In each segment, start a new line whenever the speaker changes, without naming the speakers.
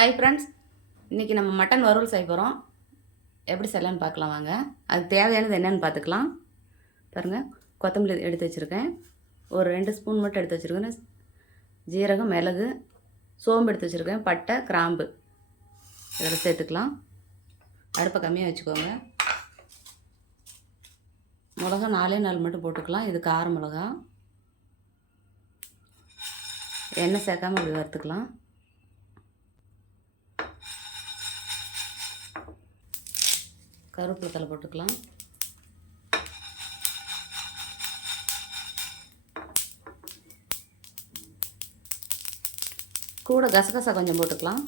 Hi friends இன்றைக்கி நம்ம mutton வறுவல் செய்ய போகிறோம் எப்படி செய்யலான்னு பார்க்கலாம் வாங்க. அதுக்கு தேவையானது என்னென்னு பார்த்துக்கலாம். பாருங்கள் கொத்தமல்லி எடுத்து வச்சுருக்கேன். ஒரு ரெண்டு ஸ்பூன் மட்டும் எடுத்து வச்சுருக்கேன். ஜீரகம் மிளகு சோம்பு எடுத்து வச்சுருக்கேன். பட்டை கிராம்பு. இதெல்லாம் சேர்த்துக்கலாம். அடுப்பை கம்மியாக வச்சுக்கோங்க. மிளகா நாலே நாலு மட்டும் போட்டுக்கலாம். இது கார மிளகா. எண்ணெய் சேர்க்காம இப்படி வறுத்துக்கலாம். கருவேப்பிலை தலை போட்டுக்கலாம். கூட கசகசா கொஞ்சம் போட்டுக்கலாம்.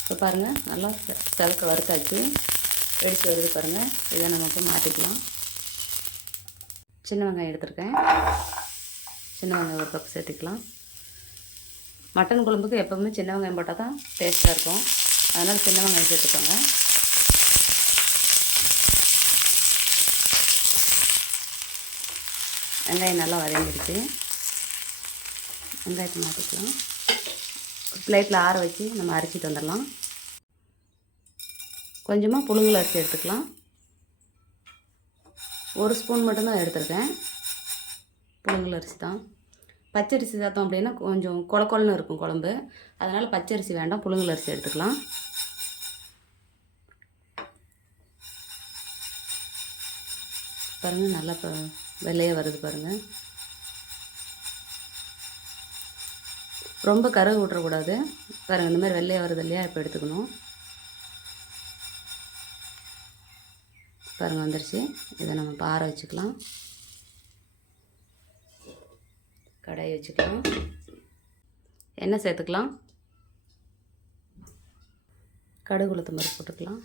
இப்போ பாருங்கள் நல்லா சிலக்க வறுத்தாச்சு. வெடித்து வருது பாருங்கள் இதை நம்ம இப்போ மாற்றிக்கலாம் சின்ன வெங்காயம் எடுத்துருக்கேன். சின்ன வெங்காயம் ஒரு பக்கம் சேர்த்துக்கலாம். மட்டன் குழம்புக்கு எப்போவுமே சின்ன வெங்காயம் போட்டால் தான் டேஸ்ட்டாக இருக்கும். அதனால் சின்ன வெங்காயம் சேர்த்துக்கோங்க. வெங்காயம் நல்லா வதங்கிடுச்சு. வெங்காயத்தை மாற்றிக்கலாம் பிளேட்டில் ஆற வச்சு நம்ம அரைச்சிட்டு வந்துடலாம். கொஞ்சமாக புழுங்கல் அரிசி எடுத்துக்கலாம். ஒரு ஸ்பூன் மட்டும்தான் எடுத்திருக்கேன். புழுங்கல் அரிசி தான். பச்சரிசி சாத்தம் அப்படின்னா கொஞ்சம் கொல இருக்கும் குழம்பு. அதனால் பச்சரிசி வேண்டாம் புழுங்கல் அரிசி எடுத்துக்கலாம். பாருங்கள் நல்லா இப்போ வெள்ளையாக வருது பாருங்கள் ரொம்ப கருகு விட்டுறக்கூடாது பாருங்கள் இந்த மாதிரி வெள்ளையாக வருது இல்லையா இப்போ எடுத்துக்கணும். பாருங்கள் வந்துருச்சு. இதை நம்ம பாற வச்சுக்கலாம். கடாயை வச்சுக்கலாம். எண்ணெய் சேர்த்துக்கலாம். கடுகு உளுத்தம் பருப்பு போட்டுக்கலாம்.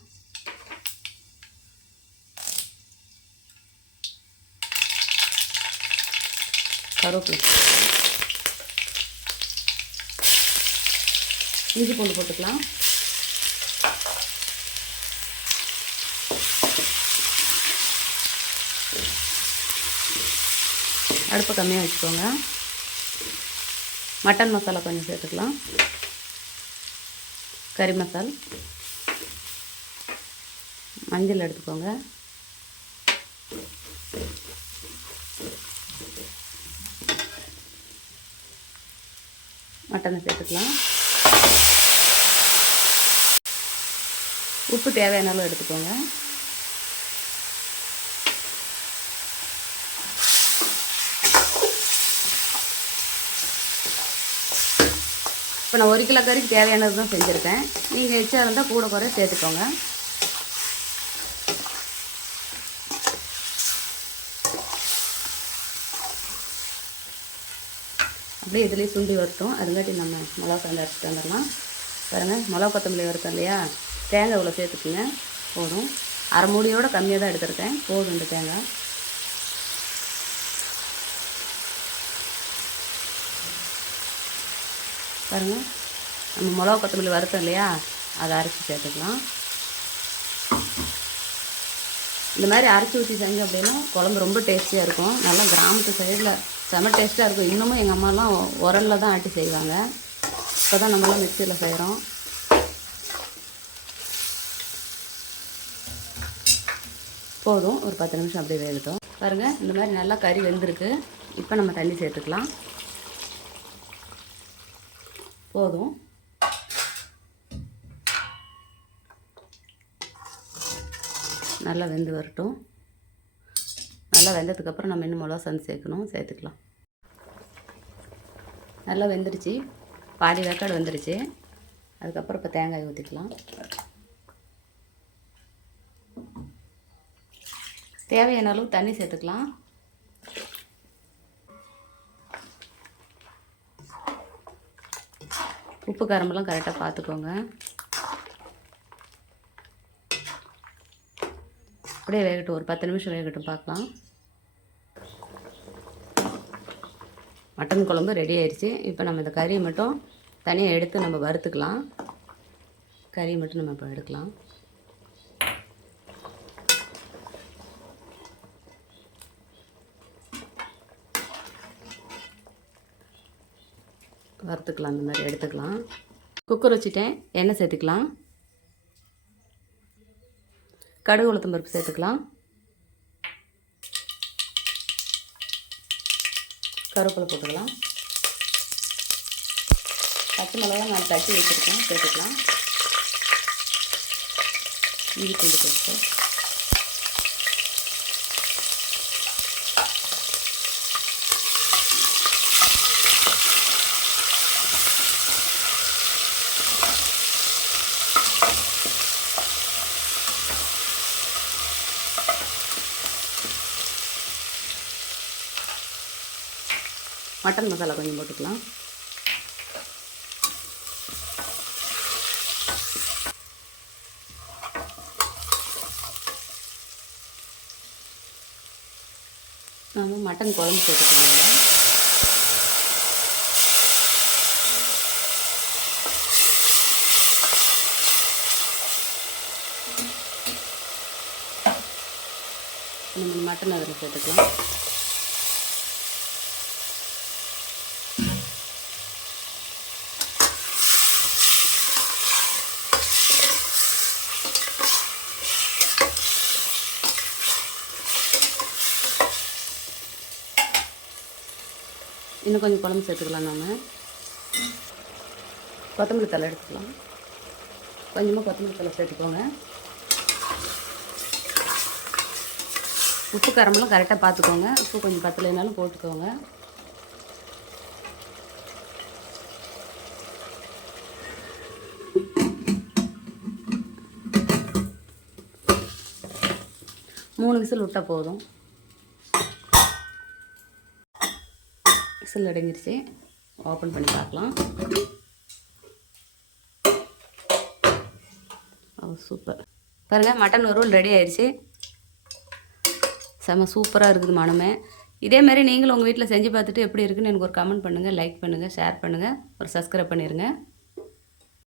கருவேப்பிலை இஞ்சி பூண்டு போட்டுக்கலாம். அடுப்பை கம்மியாக வச்சுக்கோங்க. மட்டன் மசாலா கொஞ்சம் சேர்த்துக்கலாம். கறி மசால். மஞ்சள் எடுத்துக்கோங்க. மட்டனை சேர்த்துக்கலாம். உப்பு தேவையான அளவு எடுத்துக்கோங்க. இப்போ நான் ஒரு கிலோ கறிக்கு தேவையானது தான் செஞ்சுருக்கேன். நீங்கள் எச்சா இருந்தால் கூட குறை சேர்த்துக்கோங்க. அப்படியே இதுலேயே சுண்டி வரட்டும். அதுங்காட்டி நம்ம மிளகா கண்டு அரைச்சிட்டு வந்துடலாம். பாருங்கள் மிளகா கொத்தமல்லி வறுத்தோம் இல்லையா? தேங்காய் இவ்வளோ சேர்த்துக்குங்க. போதும். அரை மூடியோட கம்மியாக தான் எடுத்திருக்கேன். போதும் இந்த தேங்காய். பாருங்கள் நம்ம மிளகா கொத்தமல்லி வறுத்தோம் இல்லையா? அதை அரைச்சி சேர்த்துக்கலாம். இந்த மாதிரி அரைச்சி ஊற்றி செஞ்சோம் அப்படின்னா குழம்பு ரொம்ப டேஸ்டியாக இருக்கும். நல்லா கிராமத்து சைடில் செம டேஸ்ட்டாக இருக்கும். இன்னமும் எங்கள் அம்மாலாம் உரலில் தான் ஆட்டி செய்வாங்க. இப்போ தான் நம்மளாம் மிக்சியில் செய்கிறோம் போதும். ஒரு பத்து நிமிஷம் அப்படியே வேகட்டும். பாருங்கள் இந்த மாதிரி நல்லா கறி வெந்திருக்கு. இப்போ நம்ம தண்ணி சேர்த்துக்கலாம். போதும். நல்லா வெந்து வரட்டும். நல்லா வெந்ததுக்கப்புறம் நம்ம இன்னும் மிளகா சந்து சேர்க்கணும். சேர்த்துக்கலாம். நல்லா வெந்துருச்சு. பாதி வேக்காடு வெந்துருச்சு. அதுக்கப்புறம் இப்போ தேங்காய் ஊற்றிக்கலாம் தேவையான அளவு தண்ணி சேர்த்துக்கலாம். உப்பு காரமெல்லாம் கரெக்டாக பார்த்துக்கோங்க. அப்படியே வேகட்டும் ஒரு பத்து நிமிஷம் வேகட்டும் பார்க்கலாம். மட்டன் குழம்பு ரெடி ஆயிடுச்சு. இப்போ நம்ம இந்த கறியை மட்டும் தனியாக எடுத்து நம்ம வறுத்துக்கலாம். கறி மட்டும் நம்ம இப்போ எடுக்கலாம். வறுத்துக்கலாம் இந்த மாதிரி எடுத்துக்கலாம். குக்கர் வச்சுட்டேன். எண்ணெய் சேர்த்துக்கலாம். கடுகு உளுத்தம் பருப்பு சேர்த்துக்கலாம். கருவேப்பிலை போட்டுக்கலாம். பச்சை மிளகா நான் தட்டி வச்சுருக்கேன் சேர்த்துக்கலாம். இஞ்சி கொண்டு போட்டு மட்டன் மசாலா கொஞ்சம் போட்டுக்கலாம். நம்ம மட்டன் குழம்பு சேர்த்துக்கலாம் நம்ம மட்டன் அதில் போட்டுக்கலாம். இன்னும் கொஞ்சம் குழம்பு சேர்த்துக்கலாம் நம்ம கொத்தமல்லி தலை எடுத்துக்கலாம். கொஞ்சமாக கொத்தமல்லி தலை சேர்த்துக்கோங்க. உப்பு காரமெல்லாம் கரெக்டாக பார்த்துக்கோங்க உப்பு கொஞ்சம் பத்தலைனாலும் போட்டுக்கோங்க. மூணு விசில் விட்டால் போதும். விசில் அடங்கிருச்சு. ஓப்பன் பண்ணி பார்க்கலாம். Oh super. பாருங்கள் மட்டன் வறுவல் ரெடி ஆயிடுச்சு செம சூப்பராக இருக்குது மனமே இதேமாரி நீங்களும் உங்கள் வீட்டில் செஞ்சு பார்த்துட்டு எப்படி இருக்குன்னு எனக்கு ஒரு கமெண்ட் பண்ணுங்கள் லைக் பண்ணுங்கள் ஷேர் பண்ணுங்கள் ஒரு சப்ஸ்கிரைப் பண்ணிடுங்க